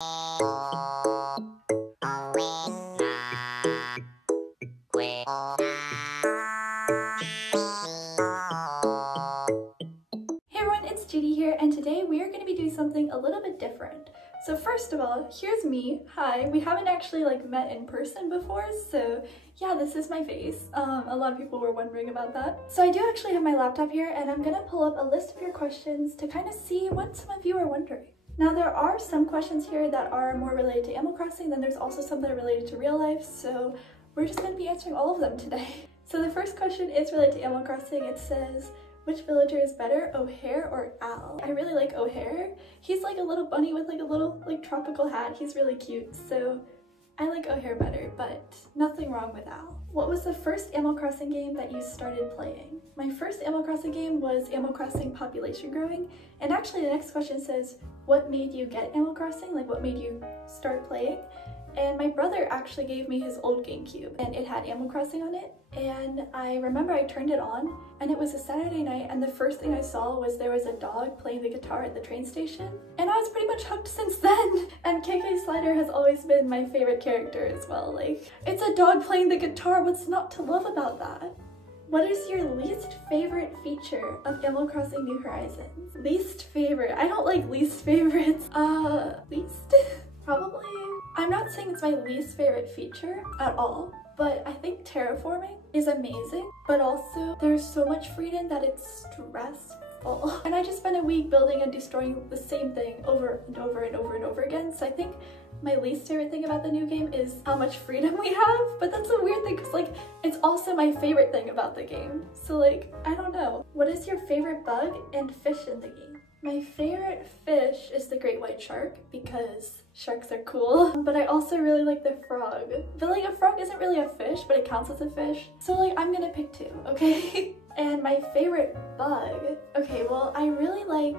Here, and today we are going to be doing something a little bit different. So first of all, here's me. Hi. We haven't actually met in person before, so yeah, this is my face. A lot of people were wondering about that. So I do actually have my laptop here, and I'm gonna pull up a list of your questions to kind of see what some of you are wondering. Now there are some questions here that are more related to Animal Crossing, then there's also some that are related to real life, so we're just going to be answering all of them today. So the first question is related to Animal Crossing. It says, which villager is better, O'Hare or Al? I really like O'Hare. He's like a little bunny with like a little tropical hat. He's really cute, so I like O'Hare better, but nothing wrong with Al. What was the first Animal Crossing game that you started playing? My first Animal Crossing game was Animal Crossing Population Growing, and actually the next question says, what made you get Animal Crossing? Like what made you start playing? And my brother actually gave me his old GameCube, and it had Animal Crossing on it. And I remember I turned it on, and it was a Saturday night, and the first thing I saw was there was a dog playing the guitar at the train station. And I was pretty much hooked since then. And KK Slider has always been my favorite character as well. Like, it's a dog playing the guitar. What's not to love about that? What is your least favorite feature of Animal Crossing New Horizons? Least favorite? I don't like least favorites. Least? Probably. I'm not saying it's my least favorite feature at all, but I think terraforming is amazing, but also there's so much freedom that it's stressful. And I just spent a week building and destroying the same thing over and over and over and over again, so I think my least favorite thing about the new game is how much freedom we have, but that's a weird thing because it's also my favorite thing about the game. So I don't know. What is your favorite bug and fish in the game? My favorite fish is the great white shark because sharks are cool, but I also really like the frog. But a frog isn't really a fish, but it counts as a fish. So I'm gonna pick two, okay? And my favorite bug, okay, well, I really like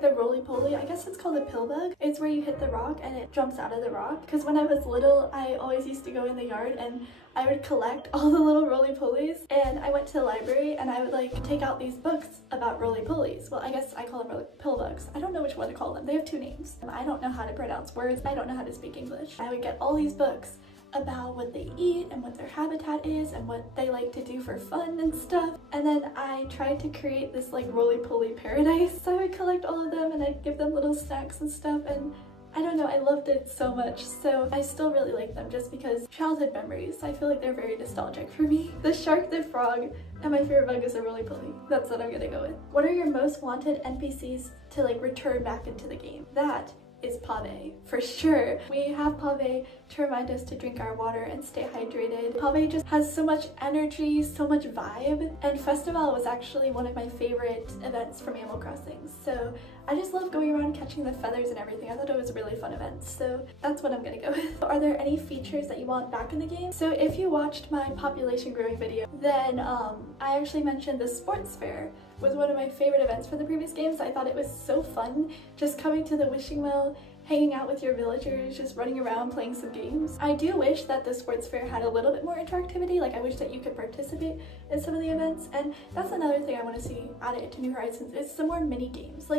the roly-poly. I guess it's called a pill bug. It's where you hit the rock and it jumps out of the rock. Because when I was little, I always used to go in the yard and I would collect all the little roly-polies. And I went to the library and I would take out these books about roly-polies. Well, I guess I call them pill bugs. I don't know which one to call them. They have two names. I don't know how to pronounce words. I don't know how to speak English. I would get all these books about what they eat and what their habitat is and what they like to do for fun and stuff. And then I tried to create this roly-poly paradise. So I would collect all of them and I'd give them little snacks and stuff, and I don't know, I loved it so much. So I still really like them just because childhood memories. I feel like they're very nostalgic for me. The shark, the frog, and my favorite bug is a roly-poly. That's what I'm gonna go with. What are your most wanted NPCs to return back into the game? That is Pave, for sure. We have Pave to remind us to drink our water and stay hydrated. Pave just has so much energy, so much vibe, and Festival was actually one of my favorite events from Animal Crossing. So I just love going around catching the feathers and everything. I thought it was a really fun event, so that's what I'm gonna go with. Are there any features that you want back in the game? So if you watched my population growing video, then I actually mentioned the sports fair was one of my favorite events for the previous games. I thought it was so fun just coming to the wishing well, hanging out with your villagers, just running around playing some games. I do wish that the sports fair had a little bit more interactivity. I wish that you could participate in some of the events, and that's another thing I want to see added to New Horizons is some more mini games.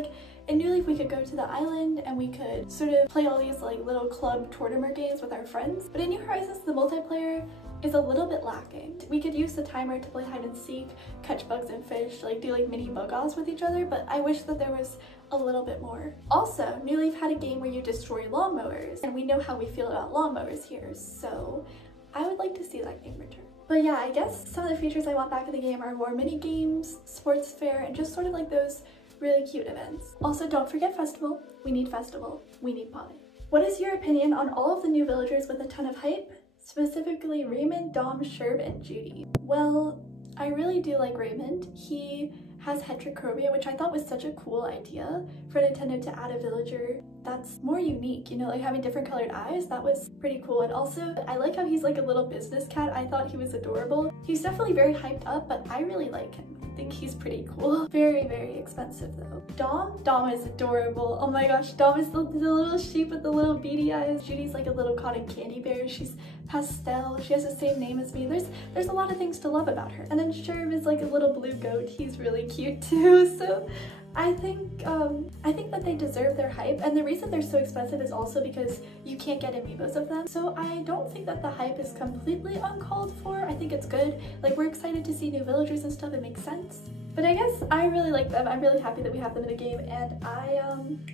In New Leaf we could go to the island and we could sort of play all these little club tournament games with our friends, but in New Horizons the multiplayer is a little bit lacking. We could use the timer to play hide and seek, catch bugs and fish, do mini bug-offs with each other, but I wish that there was a little bit more. Also, New Leaf had a game where you destroy lawnmowers, and we know how we feel about lawnmowers here, so I would like to see that game return. But yeah, I guess some of the features I want back in the game are more mini games, sports fair, and just sort of those really cute events. Also, don't forget Festival. We need Festival. We need Pave. What is your opinion on all of the new villagers with a ton of hype? Specifically Raymond, Dom, Sherb, and Judy. Well, I really do like Raymond. He has heterochromia, which I thought was such a cool idea for Nintendo to add a villager that's more unique, having different colored eyes. That was pretty cool. And also, I like how he's a little business cat. I thought he was adorable. He's definitely very hyped up, but I really like him. I think he's pretty cool. Very, very expensive though. Dom is adorable. Oh my gosh, Dom is the little sheep with the little beady eyes. Judy's a little cotton candy bear. She's pastel. She has the same name as me. There's a lot of things to love about her. And then Sherb is a little blue goat. He's really cute too. So I think that they deserve their hype, and the reason they're so expensive is also because you can't get amiibos of them. So I don't think that the hype is completely uncalled for. I think it's good. Like, we're excited to see new villagers and stuff. It makes sense. But I guess I really like them. I'm really happy that we have them in the game, and I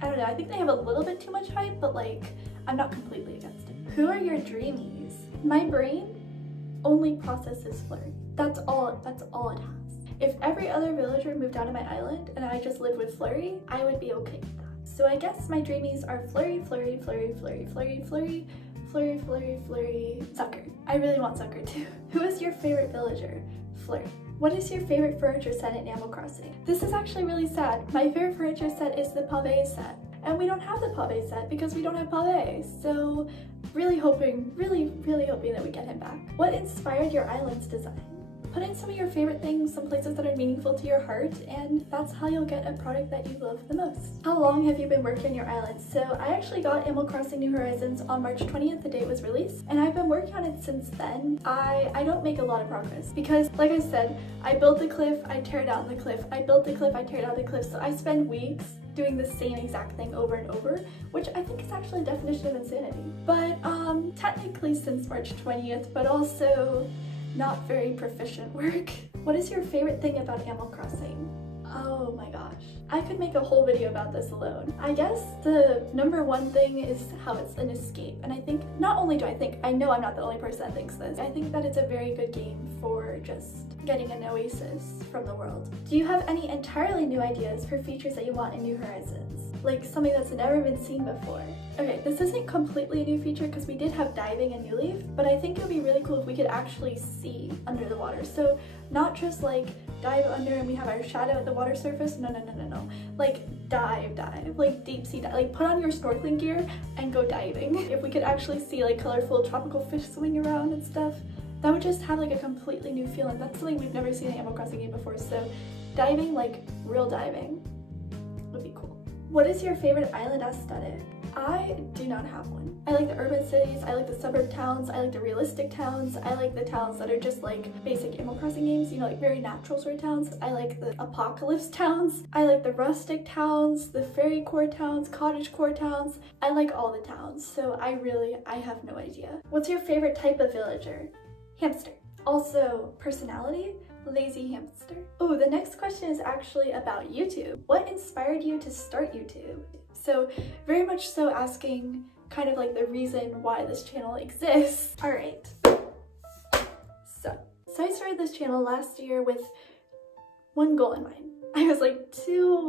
don't know, I think they have a little bit too much hype, but like, I'm not completely against it. Who are your dreamies? My brain only processes flurry. That's all it has. If every other villager moved down to my island and I just lived with flurry, I would be okay with that. So I guess my dreamies are flurry, flurry, flurry, flurry, flurry, flurry, flurry, flurry, flurry, sucker. I really want sucker too. Who is your favorite villager? Flurry. What is your favorite furniture set in Animal Crossing? This is actually really sad. My favorite furniture set is the pave set. And we don't have the pave set because we don't have pave. So really hoping that we get him back. What inspired your island's design? Put in some of your favorite things, some places that are meaningful to your heart, and that's how you'll get a product that you love the most. How long have you been working on your island? So I actually got Animal Crossing New Horizons on March 20th, the day it was released, and I've been working on it since then. I don't make a lot of progress because, like I said, I build the cliff, I tear down the cliff, I build the cliff, I tear down the cliff, so I spend weeks doing the same exact thing over and over, which I think is actually a definition of insanity. But technically since March 20th, but also not very proficient work. What is your favorite thing about Animal Crossing? Oh my gosh. I could make a whole video about this alone. I guess the number one thing is how it's an escape. And I think, not only do I think, I know I'm not the only person that thinks this, I think that it's a very good game for just getting an oasis from the world. Do you have any entirely new ideas for features that you want in New Horizons? Like something that's never been seen before? Okay, this isn't completely a new feature because we did have diving in New Leaf, but I think it would be really cool if we could actually see under the water. So not just like dive under and we have our shadow at the water surface. No. Like dive, like deep sea dive. Like put on your snorkeling gear and go diving. If we could actually see like colorful tropical fish swimming around and stuff, that would just have like a completely new feeling. That's something we've never seen in an Animal Crossing game before. So diving, like real diving, would be cool. What is your favorite island aesthetic? I do not have one. I like the urban cities, I like the suburb towns, I like the realistic towns, I like the towns that are just like basic Animal Crossing games, you know, like very natural sort of towns. I like the apocalypse towns, I like the rustic towns, the fairy core towns, cottagecore towns. I like all the towns, so I have no idea. What's your favorite type of villager? Hamster. Also, personality? Lazy hamster. Oh, the next question is actually about YouTube. What inspired you to start YouTube? So very much so asking kind of like the reason why this channel exists. All right. So I started this channel last year with one goal in mind. I was like two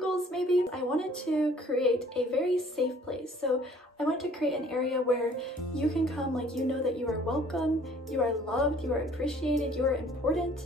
goals maybe. I wanted to create a very safe place. So I wanted to create an area where you can come, like you know that you are welcome, you are loved, you are appreciated, you are important.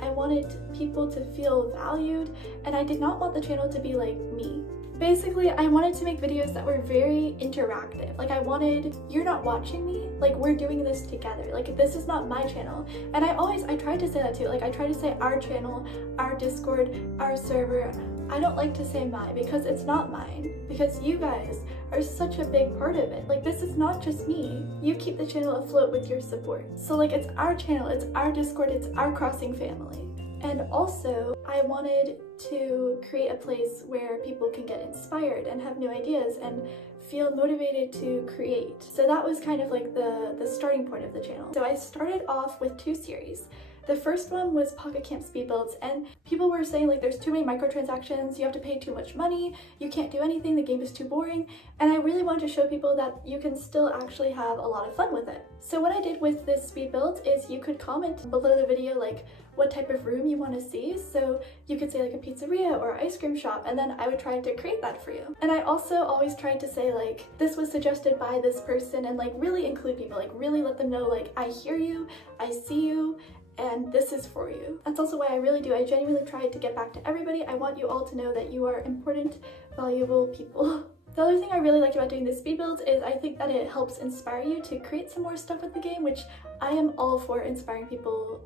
I wanted people to feel valued, and I did not want the channel to be like me. Basically, I wanted to make videos that were very interactive. Like I wanted, you're not watching me, like we're doing this together. Like this is not my channel. And I tried to say that too. Like I try to say our channel, our Discord, our server. I don't like to say mine because it's not mine. Because you guys are such a big part of it. Like this is not just me. You keep the channel afloat with your support. So like it's our channel, it's our Discord, it's our crossing family. And also, I wanted to create a place where people can get inspired and have new ideas and feel motivated to create. So that was kind of like the starting point of the channel. So I started off with 2 series. The first one was Pocket Camp speed builds, and people were saying like there's too many microtransactions, you have to pay too much money, you can't do anything, the game is too boring, and I really wanted to show people that you can still actually have a lot of fun with it. So what I did with this speed build is you could comment below the video like what type of room you want to see. So you could say like a pizzeria or ice cream shop, and then I would try to create that for you. And I also always tried to say like this was suggested by this person, and like really include people, like really let them know like I hear you, I see you, and this is for you. That's also why I genuinely tried to get back to everybody. I want you all to know that you are important, valuable people. The other thing I really like about doing the speed builds is I think that it helps inspire you to create some more stuff with the game, which I am all for inspiring people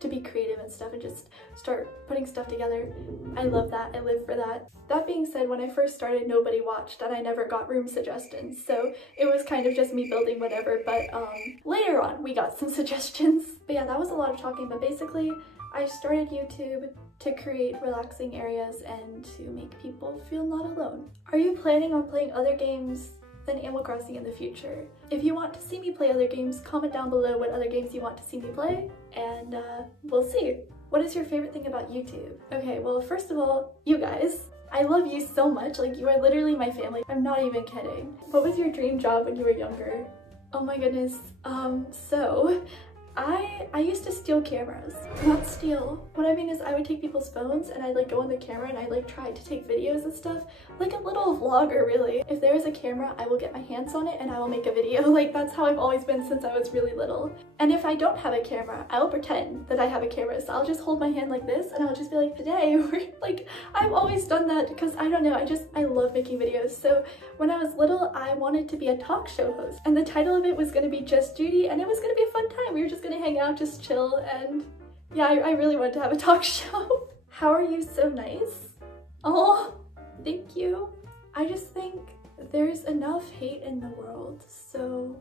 to be creative and stuff and just start putting stuff together. I love that, I live for that. That being said, when I first started, nobody watched and I never got room suggestions, so it was kind of just me building whatever, but later on we got some suggestions. But yeah, that was a lot of talking, but basically I started YouTube to create relaxing areas and to make people feel not alone. Are you planning on playing other games than Animal Crossing in the future? If you want to see me play other games, comment down below what other games you want to see me play, and we'll see. What is your favorite thing about YouTube? Okay, well, first of all, you guys. I love you so much, like you are literally my family. I'm not even kidding. What was your dream job when you were younger? Oh my goodness, so I used to steal cameras. Not steal. What I mean is I would take people's phones and I'd like go on the camera and I'd like try to take videos and stuff. Like a little vlogger, really. If there is a camera, I will get my hands on it and I will make a video. Like that's how I've always been since I was really little. And if I don't have a camera, I will pretend that I have a camera. So I'll just hold my hand like this and I'll just be like, today, like I've always done that because I don't know, I love making videos. So when I was little, I wanted to be a talk show host and the title of it was gonna be Just Judy and it was gonna be a fun time. We were just gonna hang out, just chill, and yeah, I really wanted to have a talk show. How are you so nice? Oh, thank you. I just think there's enough hate in the world, so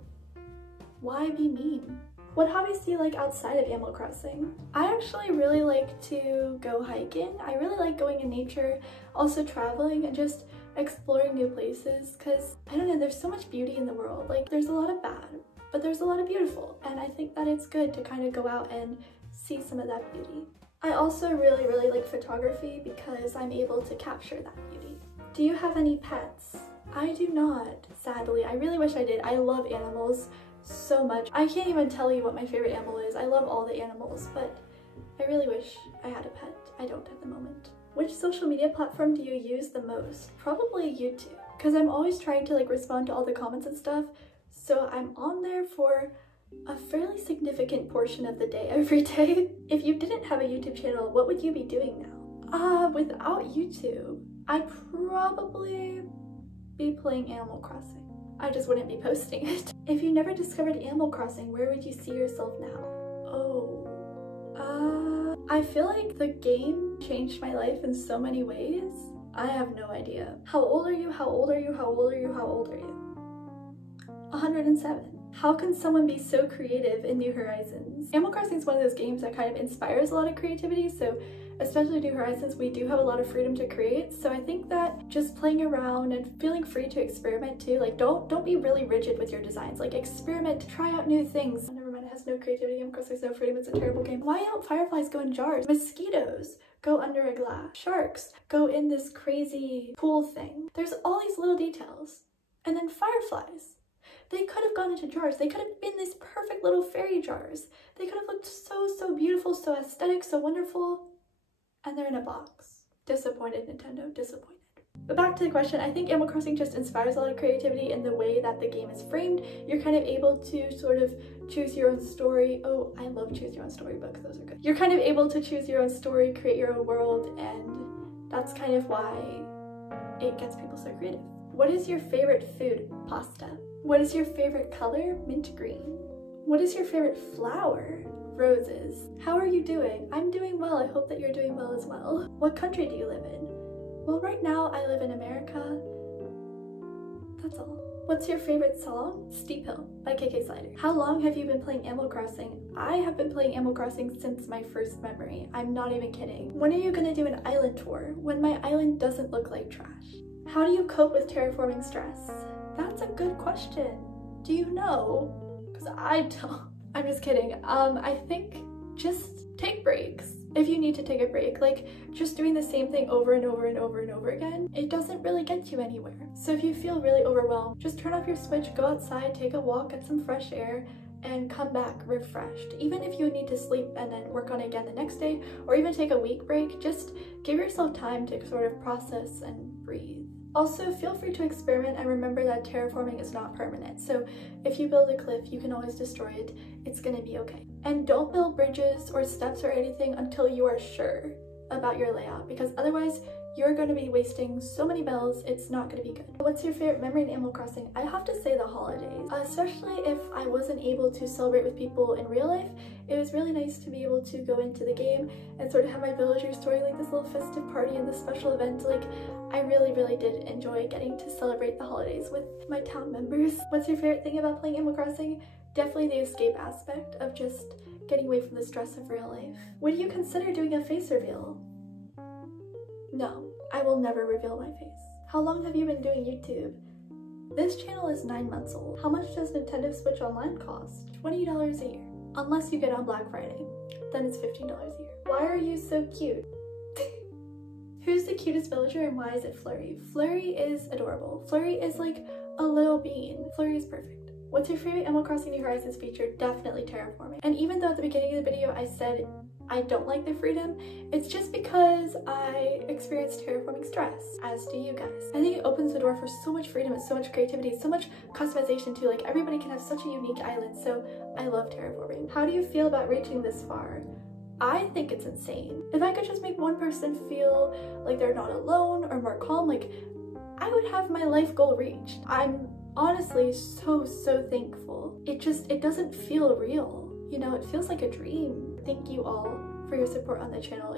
why be mean? What hobbies do you like outside of Animal Crossing? I actually really like to go hiking. I really like going in nature, also traveling and just exploring new places because, I don't know, there's so much beauty in the world. Like, there's a lot of bad, but there's a lot of beautiful, and I think that it's good to kind of go out and see some of that beauty. I also really like photography because I'm able to capture that beauty. Do you have any pets? I do not, sadly. I really wish I did. I love animals so much. I can't even tell you what my favorite animal is. I love all the animals, but I really wish I had a pet. I don't at the moment. Which social media platform do you use the most? Probably YouTube, because I'm always trying to like respond to all the comments and stuff, so I'm on there for a fairly significant portion of the day every day. If you didn't have a YouTube channel, what would you be doing now? Without YouTube, I'd probably be playing Animal Crossing. I just wouldn't be posting it. If you never discovered Animal Crossing, where would you see yourself now? I feel like the game changed my life in so many ways. I have no idea. How old are you? How old are you? How old are you? How old are you? 107. How can someone be so creative in New Horizons? Animal Crossing is one of those games that kind of inspires a lot of creativity, so especially New Horizons, we do have a lot of freedom to create. So I think that just playing around and feeling free to experiment too, like don't be really rigid with your designs, like experiment, try out new things. Oh, never mind, it has no creativity. Of course, there's no freedom. It's a terrible game. Why don't fireflies go in jars? Mosquitoes go under a glass. Sharks go in this crazy pool thing. There's all these little details. And then fireflies. They could have gone into jars. They could have been these perfect little fairy jars. They could have looked so beautiful, so aesthetic, so wonderful. And they're in a box. Disappointed, Nintendo, disappointed. But back to the question, I think Animal Crossing just inspires a lot of creativity in the way that the game is framed. You're kind of able to sort of choose your own story. Oh, I love choose your own story books, those are good. You're kind of able to choose your own story, create your own world, and that's kind of why it gets people so creative. What is your favorite food? Pasta. What is your favorite color? Mint green. What is your favorite flower? Roses. How are you doing? I'm doing well. I hope that you're doing well as well. What country do you live in? Well, right now I live in America. That's all. What's your favorite song? Steep Hill by KK Slider. How long have you been playing Animal Crossing? I have been playing Animal Crossing since my first memory. I'm not even kidding. When are you gonna do an island tour? When my island doesn't look like trash. How do you cope with terraforming stress? That's a good question. Do you know? Because I don't. I'm just kidding. I think just take breaks. If you need to take a break, like just doing the same thing over and over and over and over again, it doesn't really get you anywhere. So if you feel really overwhelmed, just turn off your Switch, go outside, take a walk, get some fresh air, and come back refreshed. Even if you need to sleep and then work on it again the next day, or even take a week break, just give yourself time to sort of process and breathe. Also, feel free to experiment and remember that terraforming is not permanent. So if you build a cliff, you can always destroy it. It's gonna be okay. And don't build bridges or steps or anything until you are sure about your layout, because otherwise you're going to be wasting so many bells. It's not going to be good. What's your favorite memory in Animal Crossing? I have to say the holidays, especially if I wasn't able to celebrate with people in real life. It was really nice to be able to go into the game and sort of have my villagers throwing like this little festive party and this special event. Like, I really did enjoy getting to celebrate the holidays with my town members. What's your favorite thing about playing Animal Crossing? Definitely the escape aspect of just getting away from the stress of real life. Would you consider doing a face reveal? No, I will never reveal my face. How long have you been doing YouTube? This channel is 9 months old. How much does Nintendo Switch Online cost? $20 a year. Unless you get on Black Friday, then it's $15 a year. Why are you so cute? Who's the cutest villager and why is it Flurry? Flurry is adorable. Flurry is like a little bean. Flurry is perfect. What's your favorite Animal Crossing New Horizons feature? Definitely terraforming. And even though at the beginning of the video I said I don't like the freedom, it's just because I experienced terraforming stress, as do you guys. I think it opens the door for so much freedom and so much creativity, so much customization too. Like everybody can have such a unique island, so I love terraforming. How do you feel about reaching this far? I think it's insane. If I could just make one person feel like they're not alone or more calm, like I would have my life goal reached. I'm honestly so thankful. It doesn't feel real. You know, it feels like a dream. Thank you all for your support on the channel.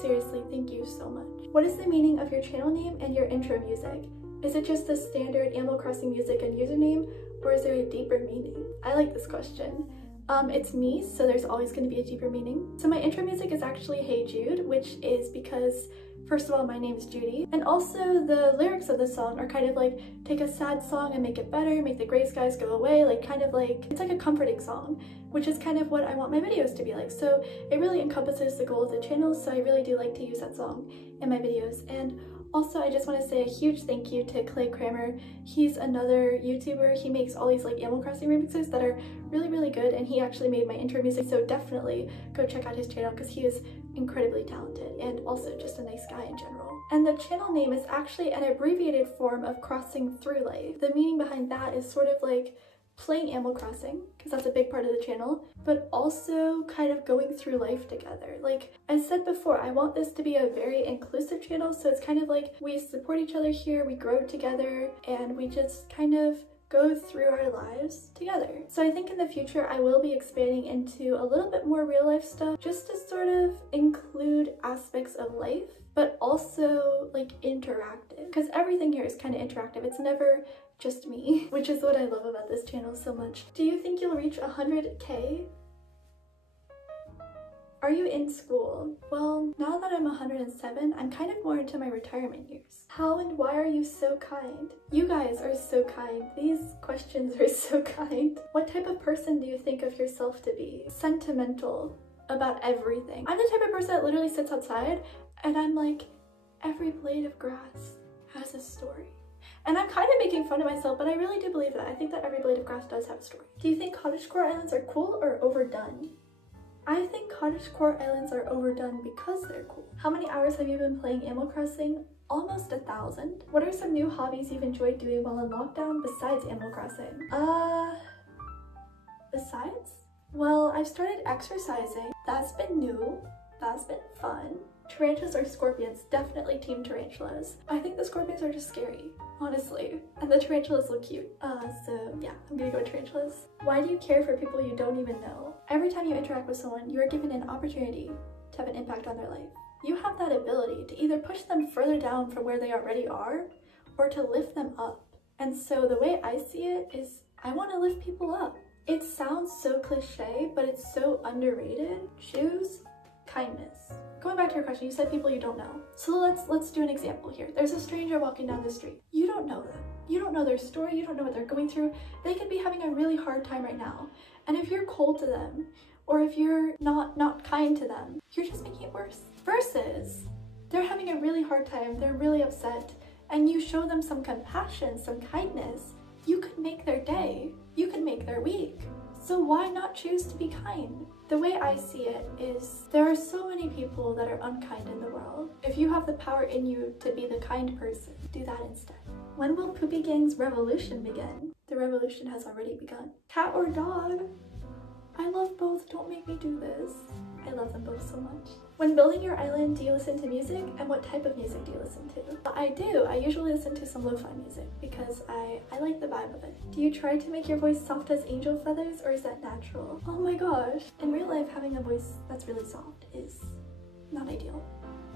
Seriously, thank you so much. What is the meaning of your channel name and your intro music? Is it just the standard Animal Crossing music and username, or is there a deeper meaning? I like this question. It's me, so there's always going to be a deeper meaning. So my intro music is actually Hey Jude, which is because, first of all, my name's Judy, and also the lyrics of the song are kind of like, take a sad song and make it better, make the gray skies go away, like kind of like, it's like a comforting song, which is kind of what I want my videos to be like. So it really encompasses the goal of the channel, so I really do like to use that song in my videos. And also, I just want to say a huge thank you to Clay Kramer. He's another YouTuber. He makes all these like Animal Crossing remixes that are really good, and he actually made my intro music, so definitely go check out his channel because he is incredibly talented and also just a nice guy in general. And the channel name is actually an abbreviated form of crossing through life. The meaning behind that is sort of like playing Animal Crossing, because that's a big part of the channel, but also kind of going through life together. Like I said before, I want this to be a very inclusive channel, so it's kind of like we support each other here, we grow together, and we just kind of go through our lives together. So I think in the future I will be expanding into a little bit more real life stuff, just to sort of include aspects of life, but also like interactive, because everything here is kind of interactive. It's never just me, which is what I love about this channel so much. Do you think you'll reach 100K? Are you in school? Well, now that I'm 107, I'm kind of more into my retirement years. How and why are you so kind? You guys are so kind. These questions are so kind. What type of person do you think of yourself to be? Sentimental about everything. I'm the type of person that literally sits outside and I'm like, every blade of grass has a story. And I'm kind of making fun of myself, but I really do believe that. I think that every blade of grass does have a story. Do you think cottagecore islands are cool or overdone? I think cottagecore islands are overdone because they're cool. How many hours have you been playing Animal Crossing? Almost 1,000. What are some new hobbies you've enjoyed doing while in lockdown besides Animal Crossing? Besides? Well, I've started exercising. That's been new. That's been fun. Tarantulas or scorpions? Definitely team tarantulas. I think the scorpions are just scary, honestly. And the tarantulas look cute. So yeah, I'm gonna go with tarantulas. Why do you care for people you don't even know? Every time you interact with someone, you are given an opportunity to have an impact on their life. You have that ability to either push them further down from where they already are, or to lift them up. And so the way I see it is, I want to lift people up. It sounds so cliche, but it's so underrated. Choose kindness. Going back to your question, you said people you don't know. So let's do an example here. There's a stranger walking down the street. You don't know them. You don't know their story. You don't know what they're going through. They could be having a really hard time right now. And if you're cold to them, or if you're not kind to them, you're just making it worse. Versus, they're having a really hard time, they're really upset, and you show them some compassion, some kindness, you could make their day. You could make their week. So why not choose to be kind? The way I see it is, there are so many people that are unkind in the world. If you have the power in you to be the kind person, do that instead. When will Poopy Gang's revolution begin? The revolution has already begun. Cat or dog? I love both, don't make me do this. I love them both so much. When building your island, do you listen to music? And what type of music do you listen to? I do. I usually listen to some lo-fi music because I like the vibe of it. Do you try to make your voice soft as angel feathers, or is that natural? Oh my gosh. In real life, having a voice that's really soft is not ideal,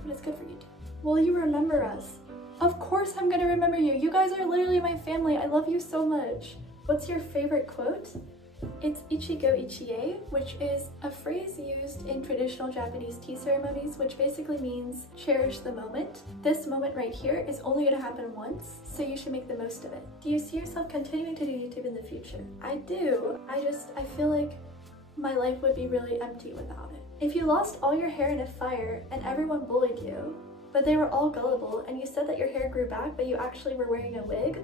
but it's good for YouTube. Will you remember us? Of course I'm gonna remember you. You guys are literally my family. I love you so much. What's your favorite quote? It's ichigo ichie, which is a phrase used in traditional Japanese tea ceremonies, which basically means cherish the moment. This moment right here is only going to happen once, so you should make the most of it. Do you see yourself continuing to do YouTube in the future? I do. I feel like my life would be really empty without it. If you lost all your hair in a fire and everyone bullied you, but they were all gullible and you said that your hair grew back but you actually were wearing a wig,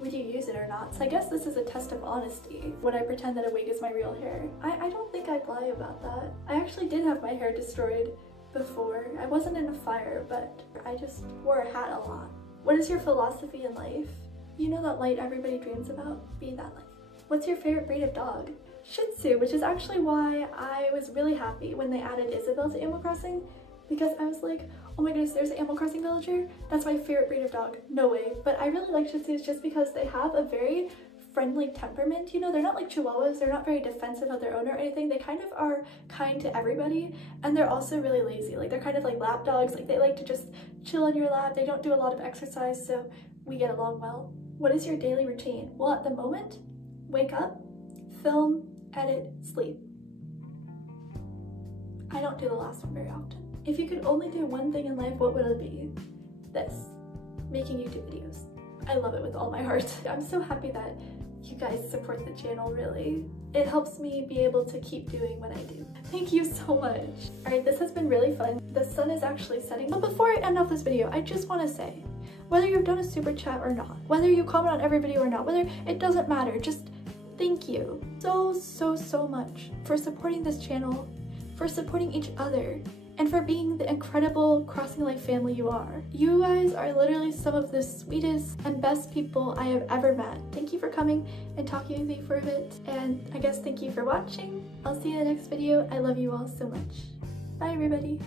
would you use it or not? So I guess this is a test of honesty. Would I pretend that a wig is my real hair? I don't think I'd lie about that. I actually did have my hair destroyed before. I wasn't in a fire, but I just wore a hat a lot. What is your philosophy in life? You know that light everybody dreams about? Be that light. What's your favorite breed of dog? Shih Tzu, which is actually why I was really happy when they added Isabel to Animal Crossing, because I was like, oh my goodness, there's an Animal Crossing villager? That's my favorite breed of dog. No way. But I really like Shih Tzus just because they have a very friendly temperament, you know? They're not like Chihuahuas, they're not very defensive of their owner or anything. They kind of are kind to everybody, and they're also really lazy. Like, they're kind of like lap dogs. Like, they like to just chill on your lap. They don't do a lot of exercise, so we get along well. What is your daily routine? Well, at the moment, wake up, film, edit, sleep. I don't do the last one very often. If you could only do one thing in life, what would it be? This. Making YouTube videos. I love it with all my heart. I'm so happy that you guys support the channel, really. It helps me be able to keep doing what I do. Thank you so much. Alright, this has been really fun. The sun is actually setting. But before I end off this video, I just want to say, whether you've done a super chat or not, whether you comment on every video or not, whether it doesn't matter, just thank you so much for supporting this channel, for supporting each other, and for being the incredible Crossing Life family you are. You guys are literally some of the sweetest and best people I have ever met. Thank you for coming and talking with me for a bit, and I guess thank you for watching. I'll see you in the next video. I love you all so much. Bye everybody.